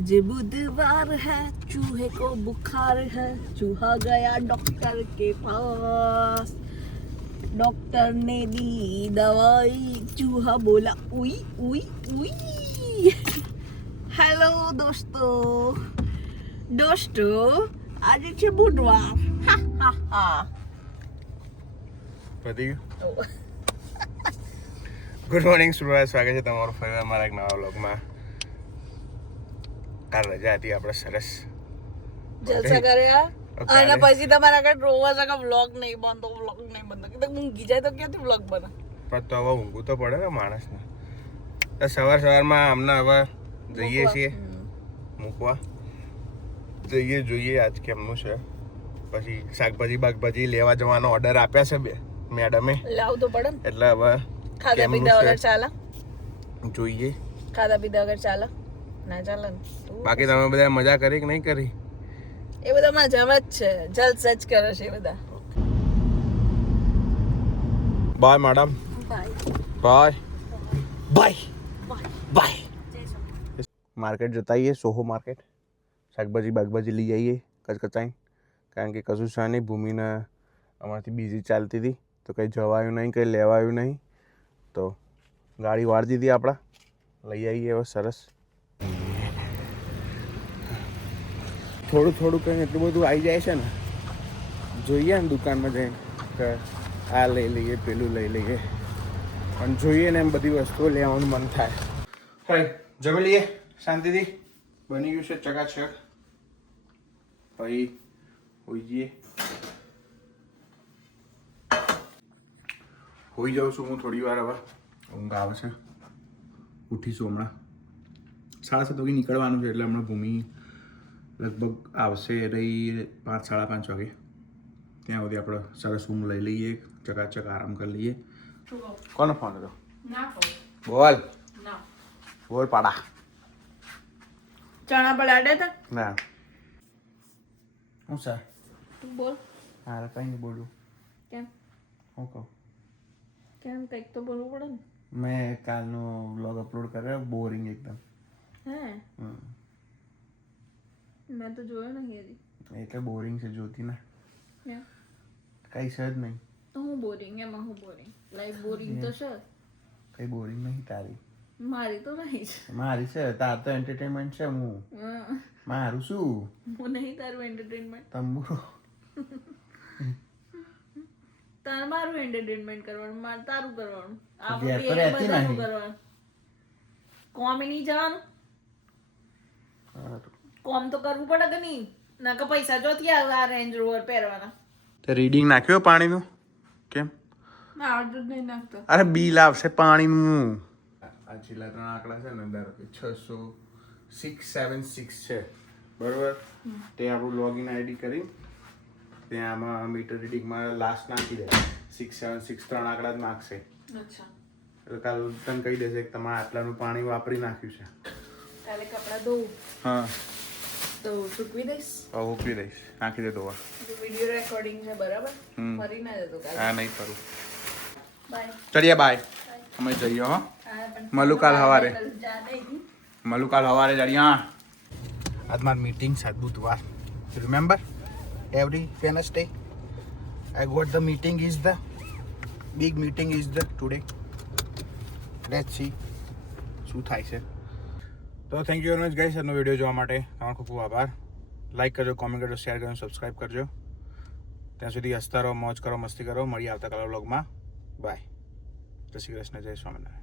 आज बुधवार है, चूहे को बुखार है, चूहा गया डॉक्टर के पास, डॉक्टर ने दी दवाई, चूहा बोला उई उई उई। हेलो दोस्तों आज છે બુધવાર। ગુડ મોર્નિંગ સુરત, સ્વાગત છે તમારું ફરી મારા એક નવા વ્લોગમાં। કાલ રજા હતી, આપણે સરસ જલસા કર્યા અને પછી તમારા આગળ રોવા સકા વ્લોગ નહીં બનતો કે ઊંઘી જાય તો ક્યાંથી વ્લોગ બને? પણ તો હવે ઊંઘવું તો પડે ને માણસને। તો સવારમાં અમને હવે જઈએ છીએ મૂકવા, જોઈએ આજ કેમનું છે। પછી શાકભાજી લેવા જવાનો ઓર્ડર આપ્યા છે મેડમે, લાવ તો પડે ને, એટલે હવે ખાધા પીધા વગર ચાલે? જોઈએ, ખાધા પીધા વગર ચાલે ના ચાલે ને? બાકી તમે બધા મજા કરી કે નહીં કરી? એ બધા મજામાં જ છે, જલસા જ કરે છે એ બધા। બાય મેડમ, બાય માર્કેટ જતા આવીએ, સોહો માર્કેટ, શાકભાજી લઈ આવીએ કચકચાઈ, કારણ કે કશું છે નહીં, ભૂમિને અમારાથી બીજી ચાલતી હતી તો કંઈ જવાયું નહીં, કંઈ લેવાયું નહીં, તો ગાડી વાળી દીધી આપણા, લઈ આવીએ હવે સરસ। થોડું કંઈ એટલું બધું આવી જાય છે ને, જોઈએ ને દુકાનમાં જઈને કે આ લઈ લઈએ પેલું લઈ લઈએ, પણ જોઈએ ને એમ બધી વસ્તુઓ લેવાનું મન થાય। હવે જમી લઈએ શાંતિથી, બની ગયું છે ચકાચક। પછી હોઈ જાઉં છું હું થોડી વાર, હવે ઊંઘ આવે છે, ઉઠીશું હમણાં 7:30 વાગે નીકળવાનું છે, એટલે હમણાં ભૂમિ લગભગ આવશે રહી 5-5:30 વાગે, ત્યાં સુધી આપણે સરસ ઊંઘ લઈ લઈએ, ચકાચક આરામ કરી લઈએ। કોનો ફોન હતો? બોલ પાડા ચણા પલાડે તા ના હું સર તું બોલ। હારે કઈ નહીં બોલું, કેમ હું કહું? કેમ કંઈક તો બોલવું પડે ને। મેં કાલનો વ્લોગ અપલોડ કર્યો, બોરિંગ એકદમ। હે મેં તો જોયો નહીં હજી। એટલે બોરિંગ છે, જોતી ના, કેમ? કઈ છે જ નહીં તો હું બોરિંગ, એમાં હું બોરિંગ? લાઈફ બોરિંગ તો છે, કઈ બોરિંગ નહીં તારી, મારી તો નહીં છે। મારી છે, તાર તો એન્ટરટેનમેન્ટ છે, મારું શું? હું નહીં તારું એન્ટરટેનમેન્ટ, તંબુરો તાર મારું એન્ટરટેનમેન્ટ કરવાનું, મારે તારું કરવાનું, ઘેર તો રહેતી બધાનું નહીં, કરવાનું। કોમ નહીં જવાનું, કોમ તો કરવું પડે કે નહીં? ના કે પૈસા જોથી આવે આ રેન્જ રોવર પહેરવાના? તે રીડિંગ નાખ્યો પાણીનું? કેમ ના આવડતું જ નહીં નાખતો? અરે બિલ આવશે પાણીનું, આ છેલ્લા 3 આંકડા છે ને, ધારો કે 676 છે બરોબર, તે આપણું લોગિન આઈડી કરી ત્યાં આમાં મીટર રીડિંગમાં લાસ્ટ નાખી દે, 676 3 આંકડા જ નાખશે। અચ્છા, એટલે કાલ તને કહી દેશે કે તમારે આટલાનું પાણી વાપરી નાખ્યું છે। કાલે કપડાં ધોવું હા તો સૂકવી દઈશ, મૂકી દઈશ, નાખી દે ધોવા। વિડિયો રેકોર્ડિંગ છે બરાબર, ફરી ના જતો કાલે। હા નહીં કરું, બાય ચલીએ બાય, અમે જઈએ હો, મળું કાલ સવારે જઈએ। આજ મારી મીટિંગ છે બુધવાર, remember every Wednesday I got the meeting, is the big meeting is the today, let's see શું થાય છે। તો thank you very much guys, આજનો વિડીયો જોવા માટે તમારો ખૂબ ખૂબ આભાર। લાઈક કરજો, કોમેન્ટ કરજો, શેર કરજો, સબસ્ક્રાઈબ કરજો। ત્યાં સુધી હસતા રહો, મોજ કરો, મસ્તી કરો, મળીએ આવતાકાલ વ્લોગમાં। બાય, જય શ્રી કૃષ્ણ, જય સ્વામિનારાયણ।